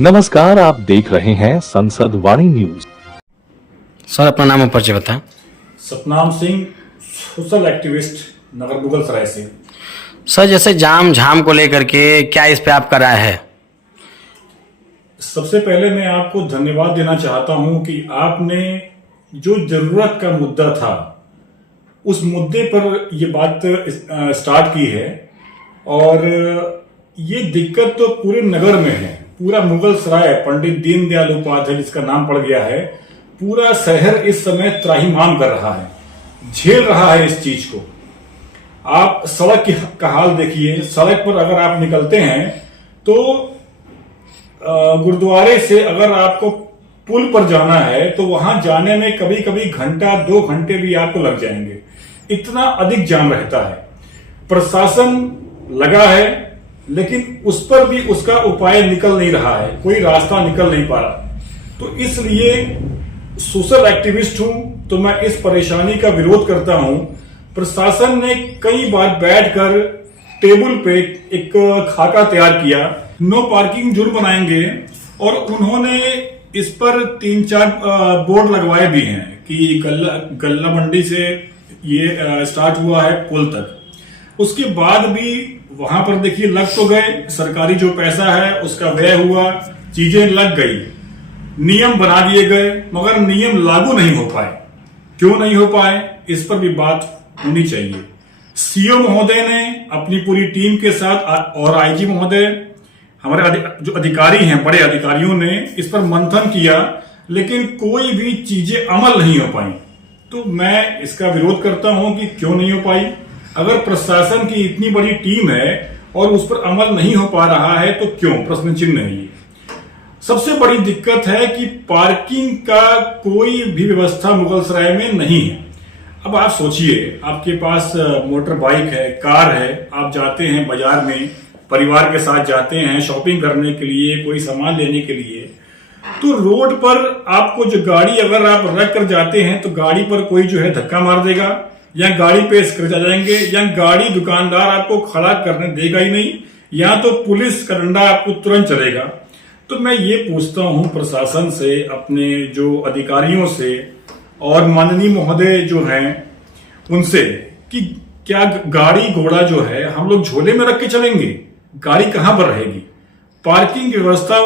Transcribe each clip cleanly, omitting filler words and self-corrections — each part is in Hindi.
नमस्कार, आप देख रहे हैं संसद वाणी न्यूज। सर अपना नाम और परिचय बताएं। सतनाम सिंह, सोशल एक्टिविस्ट, नगर मुगलसराय से। सर जैसे जाम झाम को लेकर के क्या इस पे आपका राय है? सबसे पहले मैं आपको धन्यवाद देना चाहता हूं कि आपने जो जरूरत का मुद्दा था उस मुद्दे पर ये बात स्टार्ट की है। और ये दिक्कत तो पूरे नगर में है। पूरा मुगलसराय, पंडित दीनदयाल उपाध्याय जिसका नाम पड़ गया है, पूरा शहर इस समय त्राहिमाम कर रहा है, झेल रहा है इस चीज को। आप सड़क का हाल देखिए। सड़क पर अगर आप निकलते हैं तो गुरुद्वारे से अगर आपको पुल पर जाना है तो वहां जाने में कभी कभी घंटा 2 घंटे भी आपको लग जाएंगे, इतना अधिक जाम रहता है। प्रशासन लगा है लेकिन उस पर भी उसका उपाय निकल नहीं रहा है, कोई रास्ता निकल नहीं पा रहा। तो इसलिए सोशल एक्टिविस्ट हूं तो मैं इस परेशानी का विरोध करता हूं। प्रशासन ने कई बार बैठकर टेबल पे एक खाका तैयार किया, नो पार्किंग जुर्म बनाएंगे, और उन्होंने इस पर 3-4 बोर्ड लगवाए भी हैं कि गल्ला मंडी से ये स्टार्ट हुआ है पुल तक। उसके बाद भी वहां पर देखिए लग तो गए, सरकारी जो पैसा है उसका व्यय हुआ, चीजें लग गई, नियम बना दिए गए, मगर नियम लागू नहीं हो पाए। क्यों नहीं हो पाए, इस पर भी बात होनी चाहिए। सीओ महोदय ने अपनी पूरी टीम के साथ और आईजी महोदय, हमारे जो अधिकारी हैं, बड़े अधिकारियों ने इस पर मंथन किया, लेकिन कोई भी चीजें अमल नहीं हो पाई। तो मैं इसका विरोध करता हूं कि क्यों नहीं हो पाई। अगर प्रशासन की इतनी बड़ी टीम है और उस पर अमल नहीं हो पा रहा है तो क्यों, प्रश्न चिन्ह है ये। सबसे बड़ी दिक्कत है कि पार्किंग का कोई भी व्यवस्था मुगलसराय में नहीं है। अब आप सोचिए, आपके पास मोटर बाइक है, कार है, आप जाते हैं बाजार में, परिवार के साथ जाते हैं शॉपिंग करने के लिए, कोई सामान लेने के लिए, तो रोड पर आपको जो गाड़ी अगर आप रख कर जाते हैं तो गाड़ी पर कोई जो है धक्का मार देगा, या गाड़ी पे स्क्रैच आ जाएंगे, या गाड़ी दुकानदार आपको खड़ा करने देगा ही नहीं, या तो पुलिस का डंडा आपको तुरंत चलेगा। तो मैं ये पूछता हूं प्रशासन से, अपने जो अधिकारियों से और माननीय महोदय जो हैं उनसे, कि क्या गाड़ी घोड़ा जो है हम लोग झोले में रख के चलेंगे? गाड़ी कहां पर रहेगी? पार्किंग की व्यवस्था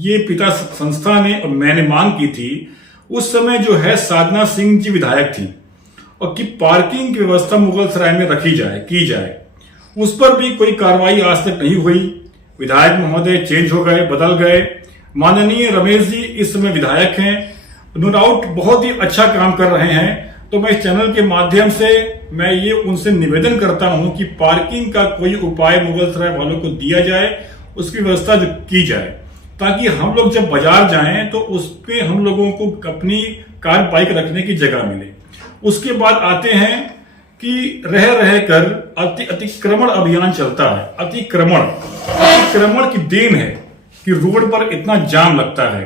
ये पिता संस्था ने और मैंने मांग की थी। उस समय जो है साधना सिंह जी विधायक थी, और कि पार्किंग की व्यवस्था मुगलसराय में रखी जाए, की जाए। उस पर भी कोई कार्रवाई आज तक नहीं हुई। विधायक महोदय चेंज हो गए, बदल गए। माननीय रमेश जी इस समय विधायक हैं, नो डाउट बहुत ही अच्छा काम कर रहे हैं। तो मैं इस चैनल के माध्यम से मैं ये उनसे निवेदन करता हूं कि पार्किंग का कोई उपाय मुगलसराय वालों को दिया जाए, उसकी व्यवस्था जो की जाए, ताकि हम लोग जब बाजार जाएं तो उस पे हम लोगों को अपनी कार बाइक रखने की जगह मिले। उसके बाद आते हैं कि रह कर अतिक्रमण अभियान चलता है। अतिक्रमण की देन है कि रोड पर इतना जाम लगता है।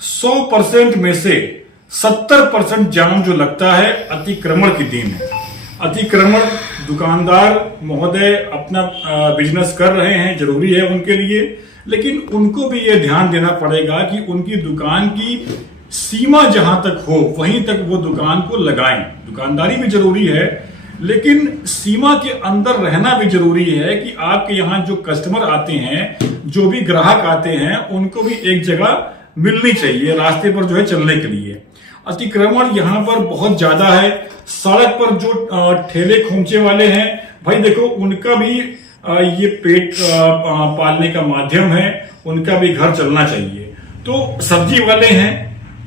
100% में से 70% जाम जो लगता है अतिक्रमण की देन है। अतिक्रमण, दुकानदार महोदय अपना बिजनेस कर रहे हैं, जरूरी है उनके लिए, लेकिन उनको भी ये ध्यान देना पड़ेगा कि उनकी दुकान की सीमा जहां तक हो वहीं तक वो दुकान को लगाएं। दुकानदारी भी जरूरी है, लेकिन सीमा के अंदर रहना भी जरूरी है कि आपके यहाँ जो कस्टमर आते हैं, जो भी ग्राहक आते हैं, उनको भी एक जगह मिलनी चाहिए रास्ते पर जो है चलने के लिए। अतिक्रमण यहाँ पर बहुत ज्यादा है। सड़क पर जो ठेले खोमचे वाले हैं, भाई देखो उनका भी ये पेट पालने का माध्यम है, उनका भी घर चलना चाहिए। तो सब्जी वाले हैं,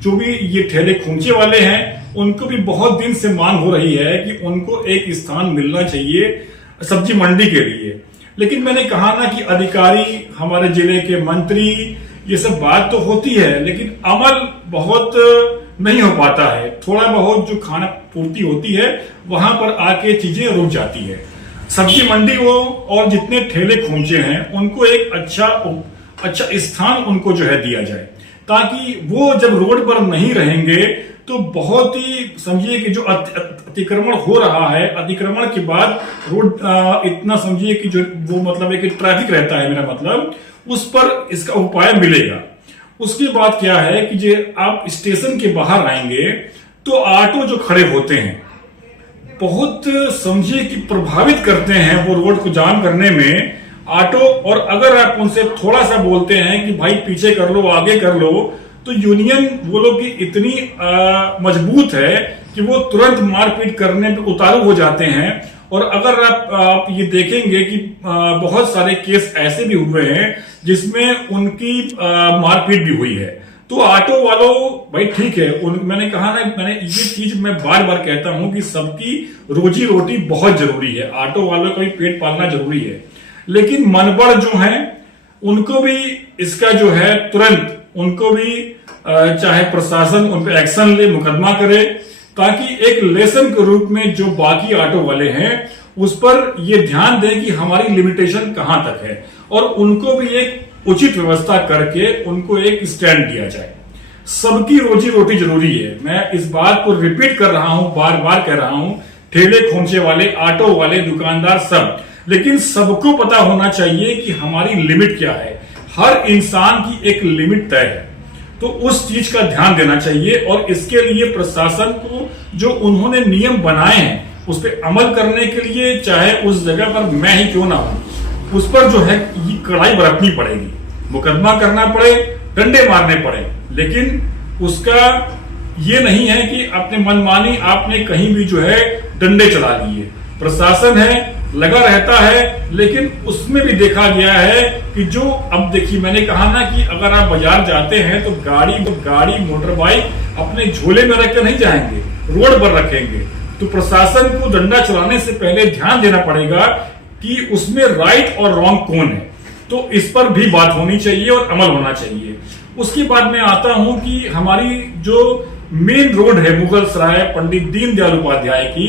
जो भी ये ठेले खोमचे वाले हैं, उनको भी बहुत दिन से मांग हो रही है कि उनको एक स्थान मिलना चाहिए सब्जी मंडी के लिए। लेकिन मैंने कहा ना कि अधिकारी, हमारे जिले के मंत्री, ये सब बात तो होती है लेकिन अमल बहुत नहीं हो पाता है। थोड़ा बहुत जो खाना पूर्ति होती है वहां पर आके चीजें रुक जाती है। सब्जी मंडी वो और जितने ठेले खोमचे हैं उनको एक अच्छा स्थान उनको जो है दिया जाए, ताकि वो जब रोड पर नहीं रहेंगे तो बहुत ही समझिए कि जो अतिक्रमण हो रहा है, अतिक्रमण के बाद रोड इतना समझिए कि जो वो मतलब है कि ट्रैफिक रहता है, मेरा मतलब उस पर इसका उपाय मिलेगा। उसके बाद क्या है कि जो आप स्टेशन के बाहर आएंगे तो ऑटो जो खड़े होते हैं बहुत समझिए कि प्रभावित करते हैं वो रोड को जाम करने में ऑटो। और अगर आप उनसे थोड़ा सा बोलते हैं कि भाई पीछे कर लो, आगे कर लो, तो यूनियन वो लोग की इतनी मजबूत है कि वो तुरंत मारपीट करने पे उतारू हो जाते हैं। और अगर आप ये देखेंगे कि बहुत सारे केस ऐसे भी हुए हैं जिसमें उनकी मारपीट भी हुई है। तो ऑटो वालों भाई ठीक है, मैंने कहा ना, मैंने ये चीज मैं बार बार कहता हूं कि सबकी रोजी रोटी बहुत जरूरी है, ऑटो वालों का भी पेट पालना जरूरी है, लेकिन मनबड़ जो है उनको भी इसका जो है तुरंत उनको भी चाहे प्रशासन उन पर एक्शन ले, मुकदमा करे, ताकि एक लेसन के रूप में जो बाकी ऑटो वाले हैं उस पर ये ध्यान दें कि हमारी लिमिटेशन कहां तक है और उनको भी एक उचित व्यवस्था करके उनको एक स्टैंड दिया जाए। सबकी रोजी रोटी जरूरी है, मैं इस बात को रिपीट कर रहा हूं, बार बार कह रहा हूं, ठेले खोमचे वाले, ऑटो वाले, दुकानदार सब, लेकिन सबको पता होना चाहिए कि हमारी लिमिट क्या है। हर इंसान की एक लिमिट तय है, तो उस चीज का ध्यान देना चाहिए। और इसके लिए प्रशासन को जो उन्होंने नियम बनाए हैं उस पर अमल करने के लिए, चाहे उस जगह पर मैं ही क्यों ना हूं, उस पर जो है ये कड़ाई बरतनी पड़ेगी, मुकदमा करना पड़े, डंडे मारने पड़े, लेकिन उसका ये नहीं है कि अपने मनमानी आपने कहीं भी जो है डंडे चला लिए। प्रशासन है, लगा रहता है, लेकिन उसमें भी देखा गया है कि जो, अब देखिए मैंने कहा ना कि अगर आप बाजार जाते हैं तो गाड़ी मोटर बाइक अपने झोले में रखकर नहीं जाएंगे, रोड पर रखेंगे। तो प्रशासन को डंडा चलाने से पहले ध्यान देना पड़ेगा कि उसमें राइट और रॉन्ग कौन है, तो इस पर भी बात होनी चाहिए और अमल होना चाहिए। उसके बाद मैं आता हूं कि हमारी जो मेन रोड है मुगल सराय पंडित दीनदयाल उपाध्याय की,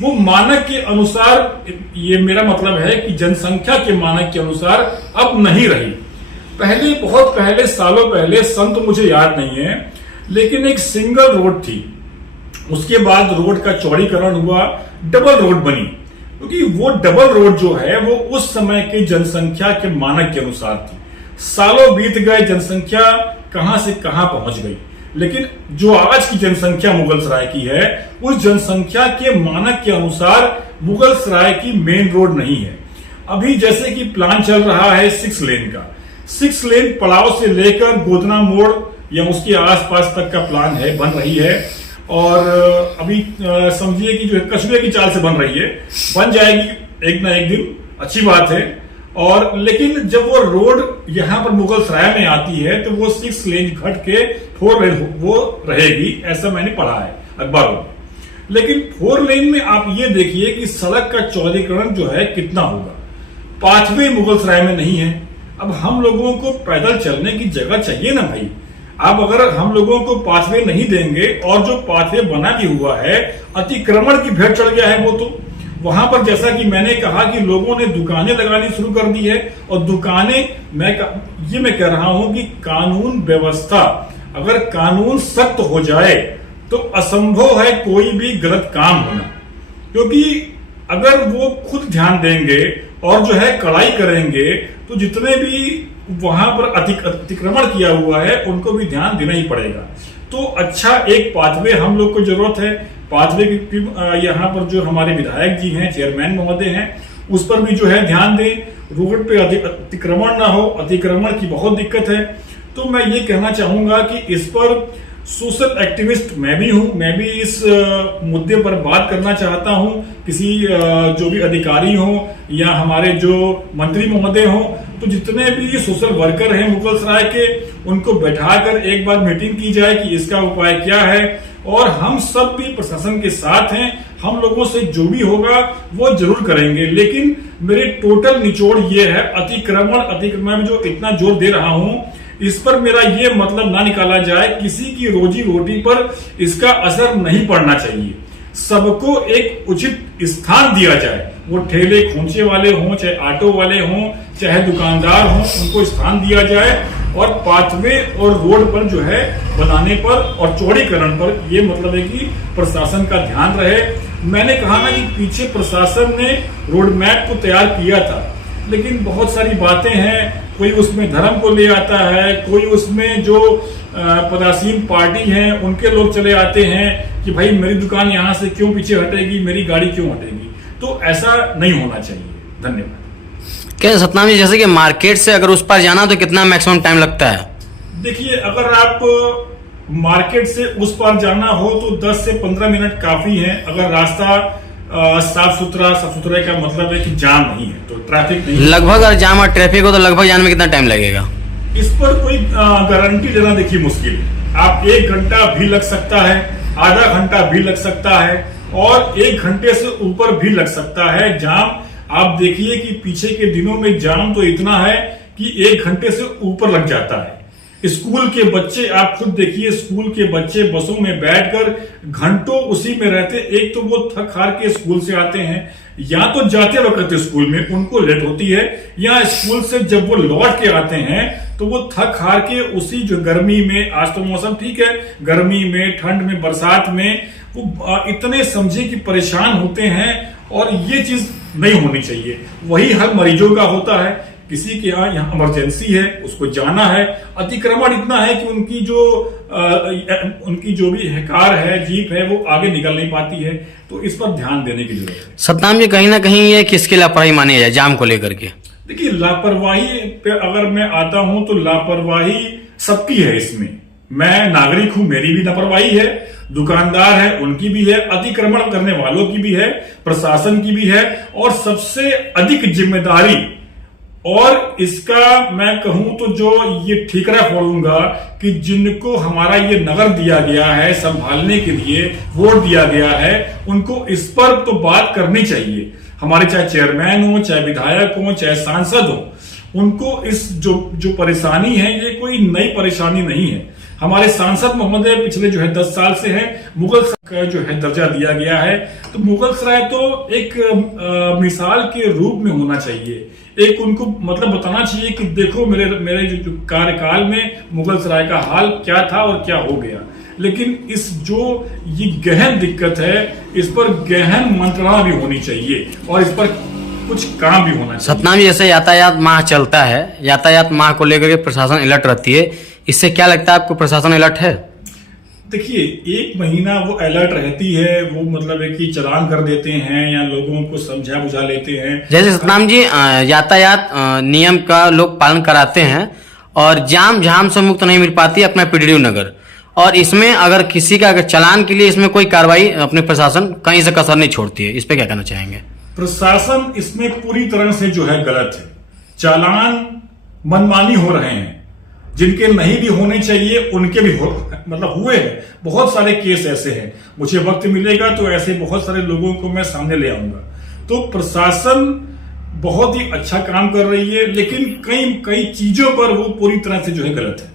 वो मानक के अनुसार, ये मेरा मतलब है कि जनसंख्या के मानक के अनुसार अब नहीं रही। पहले, बहुत पहले, सालों पहले, सन तो मुझे याद नहीं है, लेकिन एक सिंगल रोड थी, उसके बाद रोड का चौड़ीकरण हुआ, डबल रोड बनी, क्योंकि वो डबल रोड जो है वो उस समय के जनसंख्या के मानक के अनुसार थी। सालों बीत गए, जनसंख्या कहां से कहां पहुंच गई, लेकिन जो आज की जनसंख्या मुगल सराय की है उस जनसंख्या के मानक के अनुसार मुगल सराय की मेन रोड नहीं है। अभी जैसे कि प्लान चल रहा है 6 लेन का, 6 लेन पड़ाव से लेकर गोदना मोड़ या उसके आसपास तक का प्लान है, बन रही है। और अभी समझिए कि जो है कस्बे की चाल से बन रही है, बन जाएगी एक ना एक दिन, अच्छी बात है। और लेकिन जब वो रोड यहां पर मुगल सराय में आती है तो वो 6 लेन घट के 4 लेन वो रहेगी, ऐसा मैंने पढ़ा है अखबारों में। लेकिन 4 लेन में आप ये देखिए कि सड़क का चौड़ीकरण जो है कितना होगा। पाथवे मुगल सराय में नहीं है। अब हम लोगों को पैदल चलने की जगह चाहिए ना भाई। अब अगर हम लोगों को पाथवे नहीं देंगे, और जो पाथवे बना भी हुआ है अतिक्रमण की भेंट चढ़ गया है, वो तो वहां पर जैसा कि मैंने कहा कि लोगों ने दुकानें लगानी शुरू कर दी है। और दुकानें, मैं कह रहा हूं कि कानून व्यवस्था, अगर कानून सख्त हो जाए तो असंभव है कोई भी गलत काम होना, क्योंकि अगर वो खुद ध्यान देंगे और जो है कड़ाई करेंगे तो जितने भी वहां पर अतिक्रमण किया हुआ है उनको भी ध्यान देना ही पड़ेगा। तो अच्छा एक पाथवे हम लोग को जरूरत है। पाथवे की यहाँ पर जो हमारे विधायक जी हैं, चेयरमैन महोदय हैं, उस पर भी जो है ध्यान दें, रोड पे अतिक्रमण ना हो, अतिक्रमण की बहुत दिक्कत है। तो मैं ये कहना चाहूंगा कि इस पर सोशल एक्टिविस्ट मैं भी हूं, मैं भी इस मुद्दे पर बात करना चाहता हूं। किसी जो भी अधिकारी हो या हमारे जो मंत्री महोदय हो, तो जितने भी सोशल वर्कर हैं मुगल सराय के, उनको बैठाकर एक बार मीटिंग की जाए कि इसका उपाय क्या है। और हम सब भी प्रशासन के साथ हैं, हम लोगों से जो भी होगा वो जरूर करेंगे। लेकिन मेरे टोटल निचोड़ ये है, अतिक्रमण में जो इतना जोर दे रहा हूं, इस पर मेरा ये मतलब ना निकाला जाए किसी की रोजी रोटी पर इसका असर नहीं पड़ना चाहिए। सबको एक उचित स्थान दिया जाए, वो ठेले खोमचे वाले हों, चाहे ऑटो वाले हों, चाहे दुकानदार हों, उनको स्थान दिया जाए। और पाथवे और रोड पर जो है बनाने पर और चौड़ीकरण पर ये मतलब है कि प्रशासन का ध्यान रहे। मैंने कहा ना कि पीछे प्रशासन ने रोड मैप को तैयार किया था, लेकिन बहुत सारी बातें हैं कोई उसमें धर्म को ले आता है, कोई उसमें जो पदासीन पार्टी हैं उनके लोग चले आते हैं कि भाई मेरी दुकान यहाँ से क्यों पीछे हटेगी, मेरी गाड़ी क्यों हटेगी। तो ऐसा नहीं होना चाहिए। धन्यवाद। क्या सतनाम जी, जैसे कि मार्केट से अगर उस पार जाना तो कितना मैक्सिमम टाइम लगता है? देखिए, अगर आप मार्केट से उस पार जाना हो तो 10 से 15 मिनट काफी है। अगर रास्ता साफ सुथरा का मतलब है कि जाम नहीं है, तो ट्रैफिक नहीं है। लगभग अगर जाम और ट्रैफिक हो तो लगभग जाने में कितना टाइम लगेगा? इस पर कोई गारंटी देना देखिए मुश्किल है। आप 1 घंटा भी लग सकता है, आधा घंटा भी लग सकता है और 1 घंटे से ऊपर भी लग सकता है जाम। आप देखिए कि पीछे के दिनों में जाम तो इतना है कि 1 घंटे से ऊपर लग जाता है। स्कूल के बच्चे, आप खुद देखिए, स्कूल के बच्चे बसों में बैठकर घंटों उसी में रहते। एक तो वो थक हार के स्कूल से आते हैं, या तो जाते वक्त स्कूल में उनको लेट होती है, या स्कूल से जब वो लौट के आते हैं तो वो थक हार के उसी जो गर्मी में, आज तो मौसम ठीक है, गर्मी में, ठंड में, बरसात में वो इतने समझे कि परेशान होते हैं। और ये चीज नहीं होनी चाहिए। वही हर मरीजों का होता है। किसी के यहाँ इमरजेंसी है, उसको जाना है, अतिक्रमण इतना है कि उनकी जो भी कार है, जीप है, वो आगे निकल नहीं पाती है। तो इस पर ध्यान देने की जरूरत है। सतनाम जी, कहीं ना कहीं ये किसकी लापरवाही मानी जाए जाम को लेकर के? देखिए, लापरवाही पे अगर मैं आता हूं तो लापरवाही सबकी है। इसमें मैं नागरिक हूं, मेरी भी लापरवाही है, दुकानदार है उनकी भी है, अतिक्रमण करने वालों की भी है, प्रशासन की भी है, और सबसे अधिक जिम्मेदारी, और इसका मैं कहूं तो जो ये ठीकरा फोड़ूंगा कि जिनको हमारा ये नगर दिया गया है, संभालने के लिए वोट दिया गया है, उनको इस पर तो बात करनी चाहिए। हमारे चाहे चेयरमैन हो, चाहे विधायक हो, चाहे सांसद हो, उनको इस जो परेशानी है ये कोई नई परेशानी नहीं है। हमारे सांसद महोदय पिछले जो है 10 साल से हैं, मुगल का जो है दर्जा दिया गया है। तो मुगल सराय तो एक मिसाल के रूप में होना चाहिए। एक उनको मतलब बताना चाहिए कि देखो मेरे जो कार्यकाल में मुगल सराय का हाल क्या था और क्या हो गया। लेकिन इस जो ये गहन दिक्कत है, इस पर गहन मंत्रणा भी होनी चाहिए और इस पर कुछ काम भी होना चाहिए। सतनाम जी, जैसे यातायात माह चलता है, यातायात माह को लेकर के प्रशासन अलर्ट रहती है, इससे क्या लगता है आपको, प्रशासन अलर्ट है? देखिए, 1 महीना वो अलर्ट रहती है, वो मतलब है कि चालान कर देते हैं या लोगों को समझा बुझा लेते हैं। जैसे सतनाम जी, यातायात नियम का लोग पालन कराते हैं और जाम झाम से मुक्त नहीं मिल पाती अपना पीडीडी नगर, और इसमें अगर किसी का अगर चालान के लिए इसमें कोई कार्रवाई अपने प्रशासन कहीं से कसर नहीं छोड़ती है, इस पे क्या कहना चाहेंगे? प्रशासन इसमें पूरी तरह से जो है गलत है। चालान मनमानी हो रहे हैं, जिनके नहीं भी होने चाहिए उनके भी हुए हैं। बहुत सारे केस ऐसे हैं, मुझे वक्त मिलेगा तो ऐसे बहुत सारे लोगों को मैं सामने ले आऊंगा। तो प्रशासन बहुत ही अच्छा काम कर रही है, लेकिन कई चीजों पर वो पूरी तरह से जो है गलत है।